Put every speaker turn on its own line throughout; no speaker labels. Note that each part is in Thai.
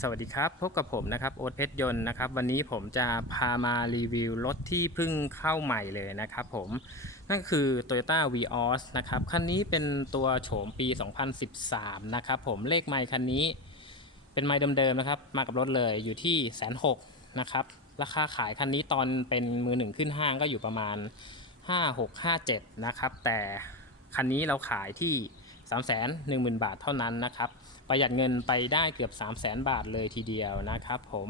สวัสดีครับ พบกับผมนะครับโอ๊ตเพชรยนต์นะครับ วันนี้ผมจะพามารีวิวรถที่เพิ่งเข้าใหม่เลยนะครับผม นั่นคือ Toyota Vios นะครับ คันนี้เป็นตัวโฉมปี 2013 นะครับผมเลขไมค์คันนี้เป็นไมค์เดิมๆนะครับ มากับรถเลยอยู่ที่แสนหกนะครับ ราคาขายคันนี้ตอนเป็นมือหนึ่งขึ้นห้างก็อยู่ประมาณ 5657 นะครับ แต่คันนี้เราขายที่ 310,000 บาทเท่านั้นนะครับ ประหยัดเงินไปได้เกือบ 3 0 0 0 0 0 บาทเลยทีเดียวนะครับผม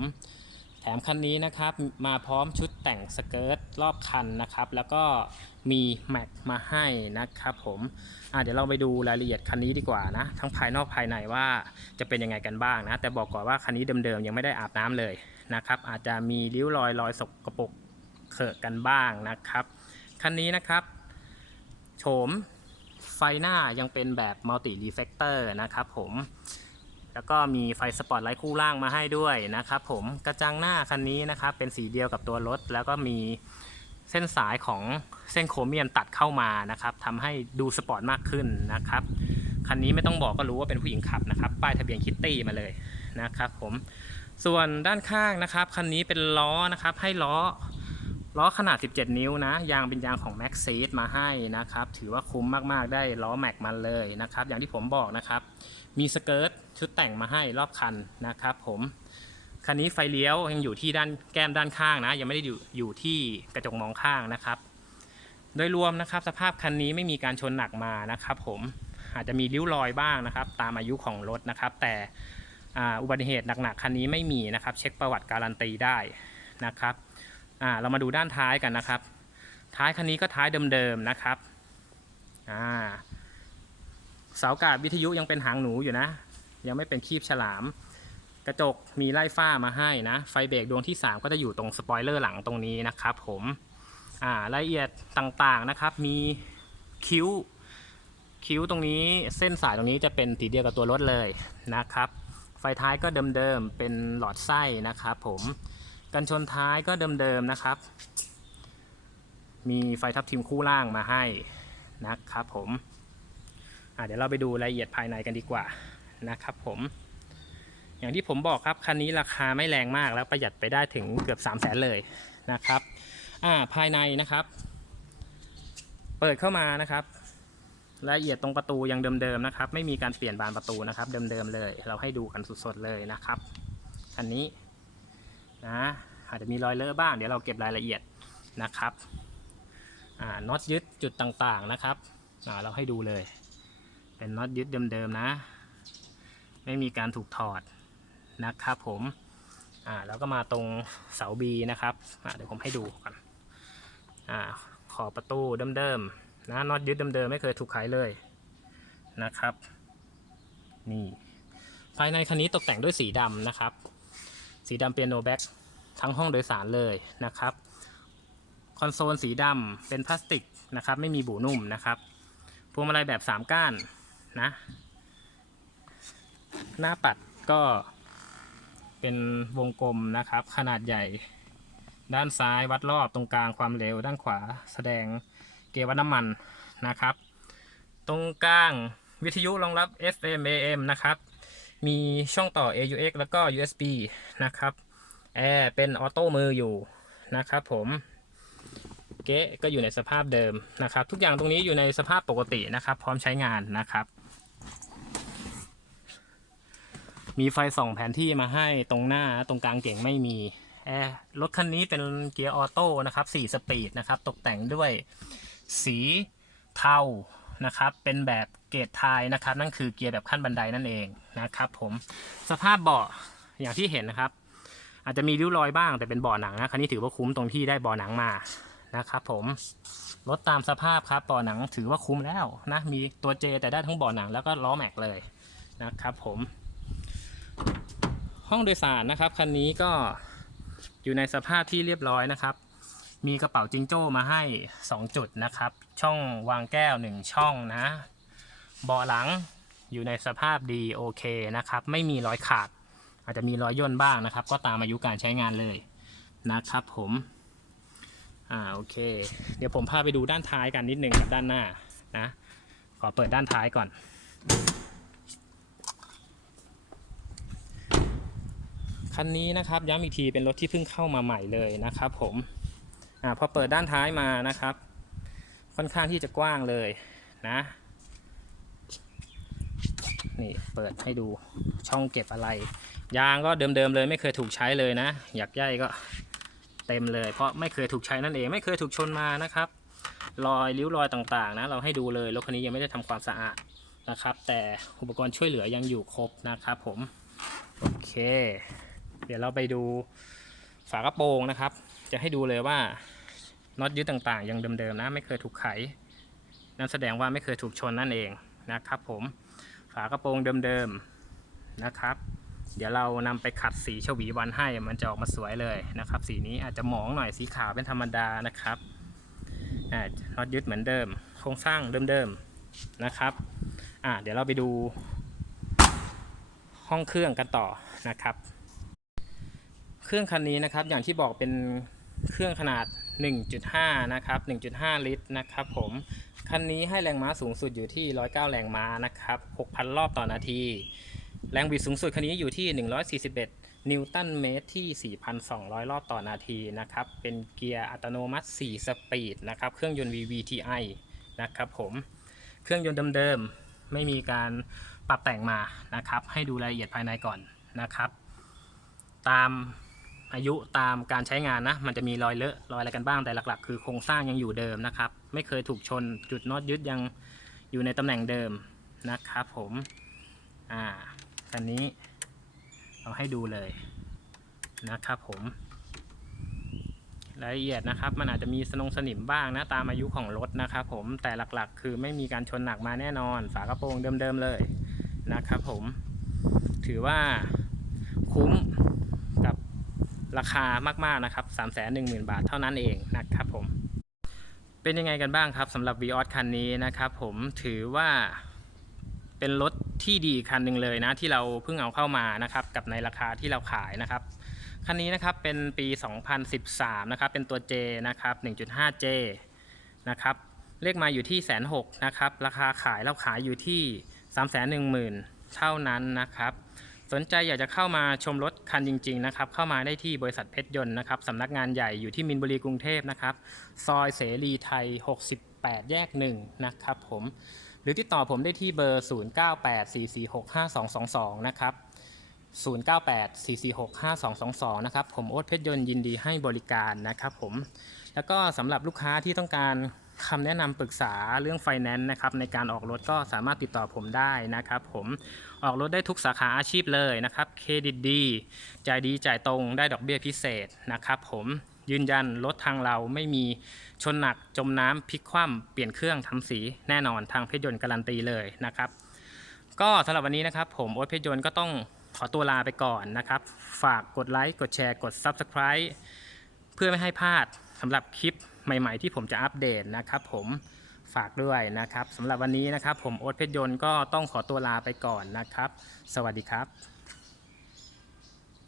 แถมคันนี้นะครับมาพร้อมชุดแต่งสเกิร์ตรอบคันนะครับ แล้วก็มีแม็กมาให้นะครับผมเดี๋ยวเราไปดูรายละเอียดคันนี้ดีกว่านะ ทั้งภายนอกภายในว่าจะเป็นยังไงกันบ้างนะ แต่บอกก่อนว่าคันนี้เดิมๆยังไม่ได้อาบน้ำเลยนะครับ อาจจะมีริ้วรอยรอยสกปรกเขอะกันบ้างนะครับ คันนี้นะครับโฉม ไฟหน้ายังเป็นแบบมัลติรีเฟกเตอร์นะครับผม แล้วก็มีไฟสปอตไลท์คู่ล่างมาให้ด้วยนะครับผมกระจังหน้าคันนี้นะครับเป็นสีเดียวกับตัวรถ แล้วก็มีเส้นสายของเส้นโครเมียมตัดเข้ามานะครับทำให้ดูสปอร์ตมากขึ้นนะครับคันนี้ไม่ต้องบอกก็รู้ว่าเป็นผู้หญิงขับนะครับ ป้ายทะเบียนคิตตี้มาเลยนะครับผมส่วนด้านข้างนะครับคันนี้เป็นล้อนะครับให้ล้อ ล้อขนาด 17 นิ้วนะ ยางเป็นยางของ Max s e e d มาให้นะครับ ถือว่าคุ้มมากๆ ได้ล้อแม็กมาเลยนะครับ อย่างที่ผมบอกนะครับ มีสเกิร์ตชุดแต่งมาให้รอบคันนะครับผม คันนี้ไฟเลี้ยวยังอยู่ที่ด้านแก้มด้านข้างนะ ยังไม่ได้อยู่อยู่ที่กระจกมองข้างนะครับ โดยรวมนะครับสภาพคันนี้ไม่มีการชนหนักมานะครับผม อาจจะมีริ้วรอยบ้างนะครับ ตามอายุของรถนะครับ แต่อุบัติเหตุหนักๆคันนี้ไม่มีนะครับ เช็คประวัติการันตีได้นะครับ อ่าเรามาดูด้านท้ายกันนะครับ ท้ายคันนี้ก็ท้ายเดิมๆนะครับอ่าเสากาดวิทยุยังเป็นหางหนูอยู่นะ ยังไม่เป็นคีบฉลาม กระจกมีไล่ฝ้ามาให้นะ ไฟเบรกดวงที่ 3 ก็จะอยู่ตรงสปอยเลอร์หลังตรงนี้นะครับผมอ่ารายละเอียดต่างๆนะครับ มีคิ้วคิ้วตรงนี้เส้นสายตรงนี้จะเป็นสีเดียวกับตัวรถเลยนะครับ ไฟท้ายก็เดิมๆเป็นหลอดไส้นะครับผม กันชนท้ายก็เดิมๆนะครับ มีไฟทับทิมคู่ล่างมาให้นะครับผมเดี๋ยวเราไปดูรายละเอียดภายในกันดีกว่านะครับผม อย่างที่ผมบอกครับคันนี้ราคาไม่แรงมากแล้วประหยัดไปได้ถึงเกือบ 3 0 0แสนเลยนะครับภายในนะครับ เปิดเข้ามานะครับรายละเอียดตรงประตูยังเดิมๆนะครับ ไม่มีการเปลี่ยนบานประตูนะครับ เดิมๆเลย เราให้ดูกันสดๆเลยนะครับคันนี้ นะอาจจะมีรอยเลอะบ้าง เดี๋ยวเราเก็บรายละเอียดนะครับน็อตยึดจุดต่างๆนะครับเราให้ดูเลย เป็นน็อตยึดเดิมๆนะ ไม่มีการถูกถอดนะครับผมอ่าแล้วก็มาตรงเสาบีนะครับเดี๋ยวผมให้ดูก่อนอขอบประตูเดิมๆนะน็อตยึดเดิมๆไม่เคยถูกขายเลยนะครับ นี่ภายในคันนี้ตกแต่งด้วยสีดำนะครับ สีดำเปียโนแบ็กทั้งห้องโดยสารเลยนะครับ คอนโซลสีดำเป็นพลาสติกนะครับ ไม่มีบูนุ่มนะครับพวงมาลัยแบบ 3 ก้านนะ หน้าปัดก็เป็นวงกลมนะครับ ขนาดใหญ่ ด้านซ้ายวัดรอบตรงกลางความเร็ว ด้านขวาแสดงเกียร์วัดน้ำมันนะครับ ตรงกลางวิทยุรองรับ FM AM นะครับ มีช่องต่อ AUX แล้วก็ USB นะครับ แอร์เป็นออโต้มืออยู่นะครับผมเก๊ก็อยู่ในสภาพเดิมนะครับ ทุกอย่างตรงนี้อยู่ในสภาพปกตินะครับ พร้อมใช้งานนะครับ มีไฟส่องแผนที่มาให้ตรงหน้าตรงกลางเก่งไม่มีแอร์รถคันนี้เป็นเกียร์ออโต้นะครับ4สปีดนะครับ ตกแต่งด้วยสีเทานะครับ เป็นแบบ เกรดไทยนะครับ นั่นคือเกียร์แบบขั้นบันไดนั่นเองนะครับ ผมสภาพเบาะอย่างที่เห็นนะครับ อาจจะมีริ้วรอยบ้างแต่เป็นเบาะหนังนะคันนี้ถือว่าคุ้มตรงที่ได้เบาะหนังมานะครับ ผมรถตามสภาพครับเบาะหนังถือว่าคุ้มแล้วนะมีตัวเจแต่ได้ทั้งเบาะหนังแล้วก็ล้อแม็กเลยนะครับผม ห้องโดยสารนะครับคันนี้ก็อยู่ในสภาพที่เรียบร้อยนะครับ มีกระเป๋าจิงโจ้มาให้ 2 จุดนะครับ ช่องวางแก้ว 1 ช่องนะ เบาะหลังอยู่ในสภาพดีโอเคนะครับ ไม่มีรอยขาด อาจจะมีรอยย่นบ้างนะครับ ก็ตามอายุการใช้งานเลยนะครับผม อ่าโอเค เดี๋ยวผมพาไปดูด้านท้ายกันนิดนึงกับด้านหน้านะ ขอเปิดด้านท้ายก่อน คันนี้นะครับย้ำอีกทีเป็นรถที่เพิ่งเข้ามาใหม่เลยนะครับ ผม อ่าพอเปิดด้านท้ายมานะครับ ค่อนข้างที่จะกว้างเลยนะ นี่เปิดให้ดูช่องเก็บอะไร ยางก็เดิมๆเลยไม่เคยถูกใช้เลยนะ อยากย่ายก็เต็มเลย เพราะไม่เคยถูกใช้นั่นเองไม่เคยถูกชนมานะครับ รอยริ้วรอยต่างๆนะเราให้ดูเลยรถคันนี้ยังไม่ได้ทำความสะอาดนะครับ แต่อุปกรณ์ช่วยเหลือยังอยู่ครบนะครับผมโอเค เดี๋ยวเราไปดูฝากระโปรงนะครับ จะให้ดูเลยว่าน็อตยึดต่างๆยังเดิมๆนะ ไม่เคยถูกไข นั่นแสดงว่าไม่เคยถูกชนนั่นเองนะครับผม ฝากระโปรงเดิมๆนะครับ เดี๋ยวเรานำไปขัดสีฉวีวันให้มันจะออกมาสวยเลยนะครับ สีนี้อาจจะหมองหน่อยสีขาวเป็นธรรมดานะครับน็อตยึดเหมือนเดิม โครงสร้างเดิมๆนะครับอ่าเดี๋ยวเราไปดู ห้องเครื่องกันต่อนะครับ เครื่องคันนี้นะครับอย่างที่บอกเป็นเครื่องขนาด 1.5 นะครับ 1.5 ลิตรนะครับผม คันนี้ให้แรงม้าสูงสุดอยู่ที่ 109 แรงม้านะครับ 6,000 รอบต่อนาที แรงบิดสูงสุดคันนี้อยู่ที่ 141 นิวตันเมตรที่ 4,200 รอบต่อนาทีนะครับ เป็นเกียร์อัตโนมัติ 4 สปีดนะครับ เครื่องยนต์ VVTi นะครับผม เครื่องยนต์เดิมๆ ไม่มีการปรับแต่งมานะครับ ให้ดูรายละเอียดภายในก่อนนะครับ ตาม อายุตามการใช้งานนะ มันจะมีรอยเลอะรอยอะไรกันบ้างแต่หลักๆ คือโครงสร้างยังอยู่เดิมนะครับ ไม่เคยถูกชนจุดน็อตยึดยังอยู่ในตำแหน่งเดิมนะครับผมอ่าคันนี้เอาให้ดูเลยนะครับผมรายละเอียดนะครับ มันอาจจะมีสนงสนิมบ้างนะตามอายุของรถนะครับผมแต่หลักๆ คือไม่มีการชนหนักมาแน่นอน ฝากระโปรงเดิมๆเลยนะครับผมถือว่าคุ้ม ราคามากๆนะครับ 3 1 0 0 0 0 บาทเท่านั้นเองนะครับผม เป็นยังไงกันบ้างครับสำหรับ v ีออคันนี้นะครับผมถือว่าเป็นรถที่ดีคันหนึ่งเลยนะที่เราเพิ่งเอาเข้ามานะครับกับในราคาที่เราขายนะครับคันนี้นะครับเป็นปี 2013 นะครับเป็นตัว J นะครับ 1.5J นะครับเลขมาอยู่ที่แสนหกนะครับราคาขายเราขายอยู่ที่ 3 1 0 0 0 0 เท่านั้นนะครับ สนใจอยากจะเข้ามาชมรถคันจริง ๆ นะครับ เข้ามาได้ที่บริษัทเพชรยนต์นะครับสำนักงานใหญ่อยู่ที่มินบุรีกรุงเทพนะครับ ซอยเสรีไทย 68 แยก 1 นะครับผม หรือติดต่อผมได้ที่เบอร์ 0984465222 นะครับ 0984465222 นะครับ ผมโอ๊ตเพชรยนต์ยินดีให้บริการนะครับผม แล้วก็สำหรับลูกค้าที่ต้องการ คำแนะนำปรึกษาเรื่องไฟแนนซ์นะครับในการออกรถก็สามารถติดต่อผมได้นะครับผมออกรถได้ทุกสาขาอาชีพเลยนะครับเครดิตดีจ่ายดีจ่ายตรงได้ดอกเบี้ยพิเศษนะครับผมยืนยันรถทางเราไม่มีชนหนักจมน้ำพลิกคว่ำเปลี่ยนเครื่องทำสีแน่นอนทางเพชรยนต์การันตีเลยนะครับ ก็สำหรับวันนี้นะครับ ผมโอ๊ตเพชรยนต์ก็ต้องขอตัวลาไปก่อนนะครับ ฝากกดไลค์กดแชร์กด Subscribe เพื่อไม่ให้พลาดสำหรับคลิป ใหม่ๆที่ผมจะอัปเดตนะครับผมฝากด้วยนะครับสำหรับวันนี้นะครับ ผมโอ๊ตเพชรยนต์ก็ต้องขอตัวลาไปก่อนนะครับ สวัสดีครับ